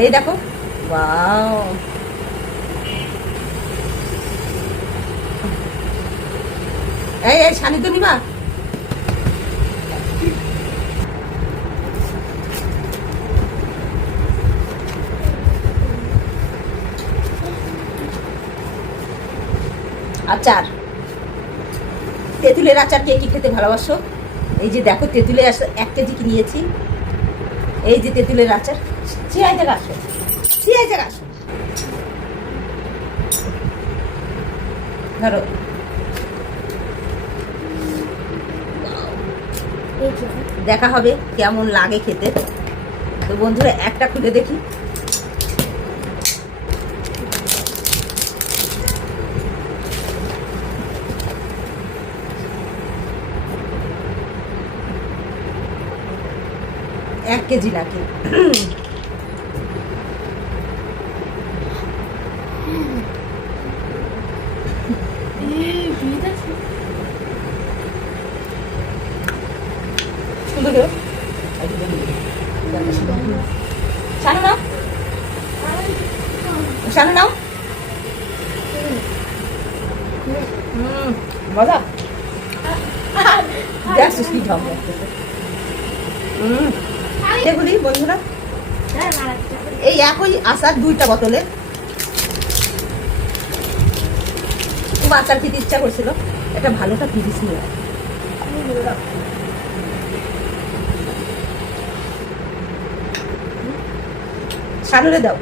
এই দেখো, ওয়াও, এই এই শানি তো নিবা। আচার, তেঁতুলের আচার কে কি খেতে ভালোবাসো? এই যে দেখো তেঁতুলের আচার 1 কেজি কি নিয়েছি। এই যে তেঁতুলের আচার, চিয়াই জায়গা আসো, চিয়াই জায়গা আসো, ধরো। দেখা হবে কেমন লাগে খেতে। তো বন্ধুরা একটা খুলে দেখি। এক কেজি নাকি? শানু নাও, শানু নাও। মজা, দেখছিস কি ঝম লাগতেছে। এগুলি বন্ধুরা এই একই আচার 2টা বোতলে। খুব আচার খেতে ইচ্ছা করছিল, একটা ভালোটা ফিরিস নিয়ে। শানুরে দাও।